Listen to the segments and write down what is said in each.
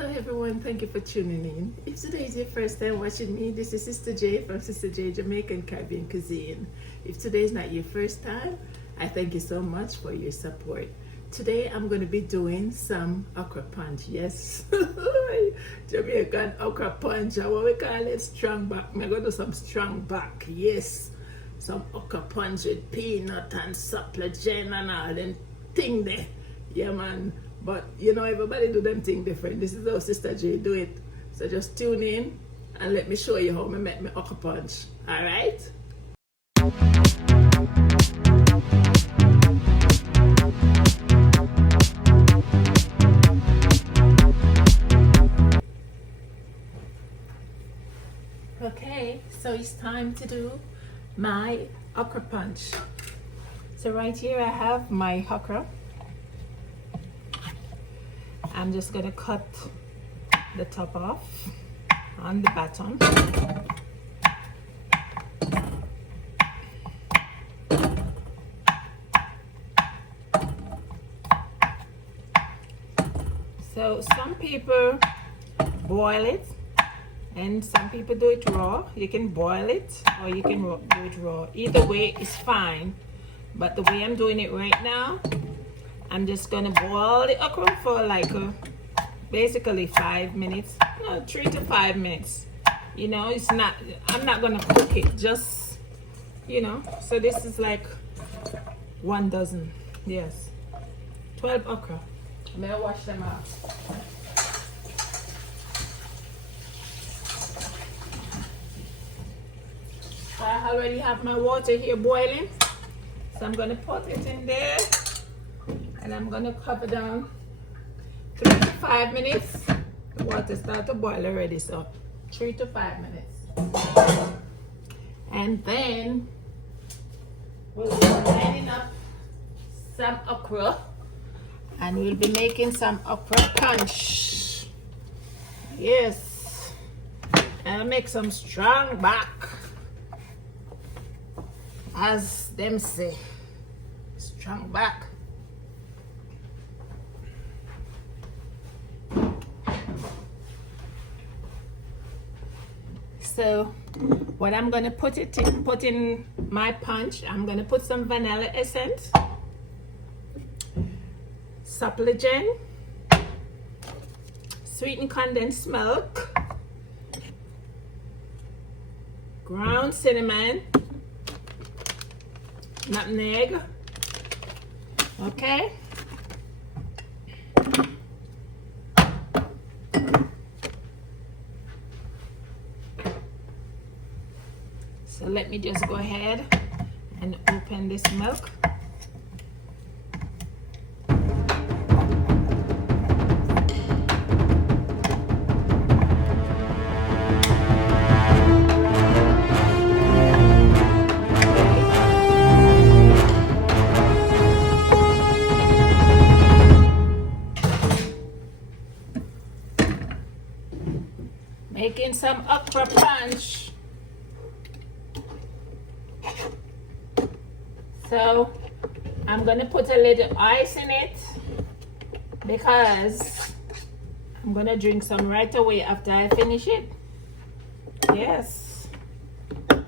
Hello everyone, thank you for tuning in. If today is your first time watching me, this is Sister J from Sister J Jamaican Caribbean Cuisine. If today is not your first time, I thank you so much for your support. Today I'm going to be doing some okra punch. Yes, Jamaican okra punch, or what we call it, strong back. I'm going to do some strong back. Yes, some okra punch with peanut and supligen and all them thing there. Yeah man. But you know, everybody do them thing different. This is how Sister J do it. So just tune in and let me show you how I make my okra punch. Alright? Okay, so it's time to do my okra punch. So right here I have my okra. I'm just going to cut the top off on the bottom. So some people boil it and some people do it raw. You can boil it or you can do it raw. Either way is fine, but the way I'm doing it right now, I'm just gonna boil the okra for like basically 5 minutes, no, 3 to 5 minutes. You know, it's not, I'm not gonna cook it, just, you know. So this is like 1 dozen, yes, 12 okra. I'm gonna wash them out. So I already have my water here boiling, so I'm gonna put it in there. And I'm gonna cover down 3 to 5 minutes. The water starts to boil already, so 3 to 5 minutes. And then we'll be lining up some okra, and we'll be making some okra punch. Yes, and I'll make some strong back, as them say, strong back. So what I'm gonna put in my punch, I'm gonna put some vanilla essence, supligen, sweetened condensed milk, ground cinnamon, nutmeg. Okay. So let me just go ahead and open this milk. Making some okra punch. So I'm gonna put a little ice in it because I'm gonna drink some right away after I finish it. Yes, I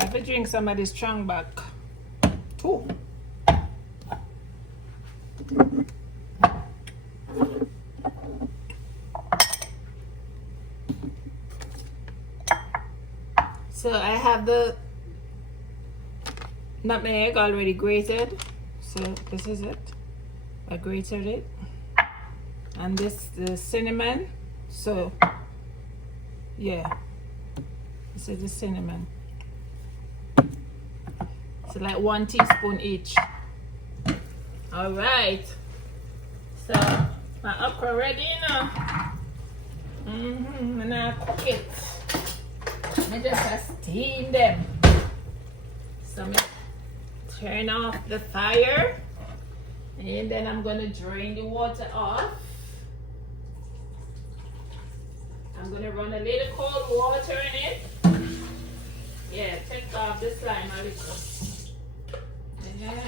have to drink some of this strong back too. So I have the nutmeg already grated, so this is it. I grated it, and this the cinnamon. So yeah, this is the cinnamon. So like 1 teaspoon each. All right. So my okra ready now. And I cook it. I just steam them. So I'm turn off the fire, and then I'm gonna drain the water off. I'm gonna run a little cold water in it. Yeah, take off the slime a little. Yeah.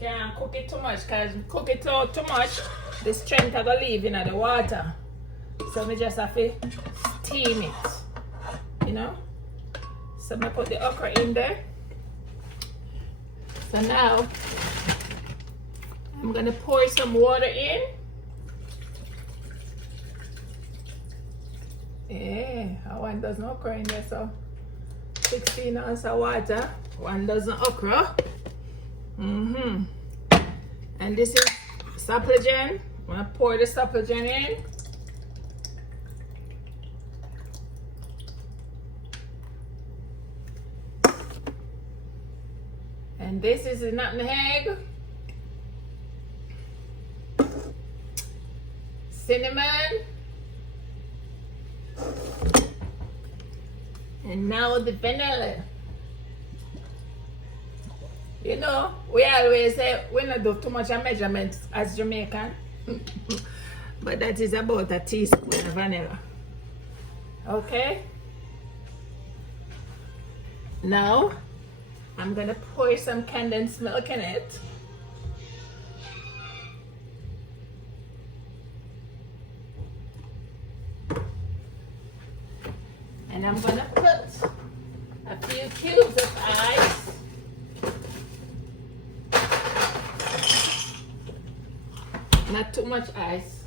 Can't cook it too much, because cook it too much, the strength of the leave in the water. So we just have to steam it, you know. So I put the okra in there. So now I'm gonna pour some water in. Yeah, 1 dozen okra in there, so 16 ounces of water, 1 dozen okra. And this is supligen. I'm gonna pour the supligen in. And this is the nutmeg, cinnamon, and now the vanilla. You know, we always say we don't do too much measurements as Jamaican, but that is about a teaspoon of vanilla. Okay. Now I'm gonna pour some condensed milk in it. And I'm gonna put a few cubes of ice. Not too much ice.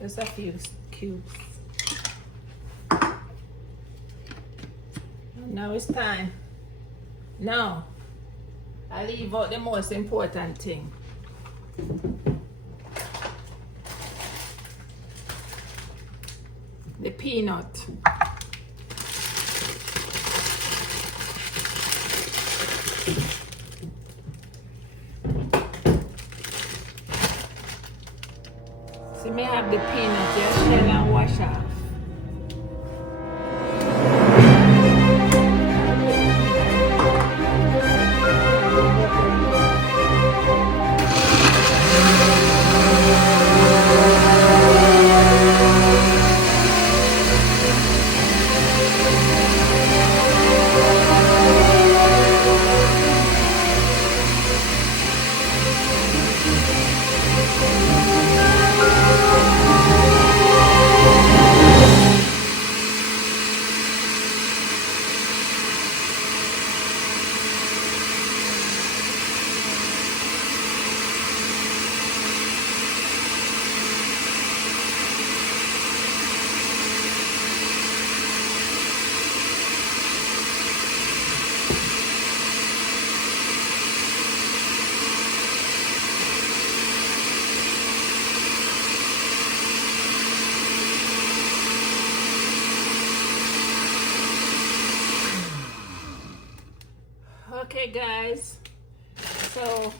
Just a few cubes. Now it's time. Now, I leave out the most important thing. The peanut. So may have the peanut, just shell and wash off. Okay guys, so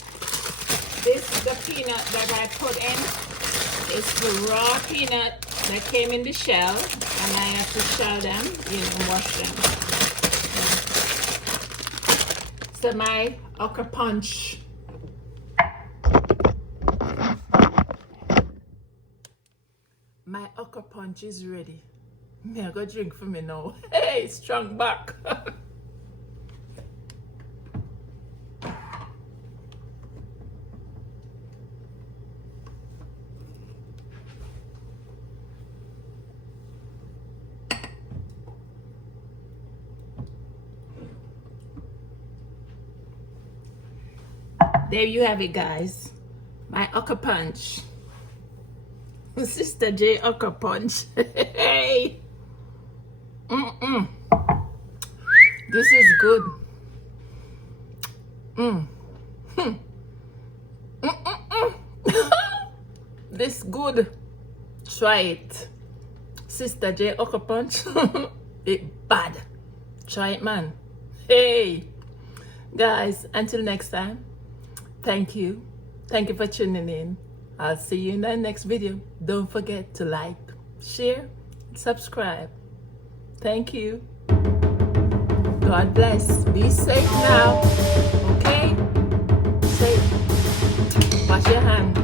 this is the peanut that I put in. It's the raw peanut that came in the shell, and I have to shell them, you know, wash them. So my okra punch. My okra punch is ready. Me I go drink for me now. Hey, strong back. There you have it, guys. My okra punch. Sister J okra punch. Hey. This is good. This good. Try it. Sister J okra punch. It bad. Try it, man. Hey. Guys, until next time. Thank you. Thank you for tuning in. I'll see you in the next video. Don't forget to like, share, subscribe. Thank you. God bless. Be safe now. Okay? Safe. Wash your hands.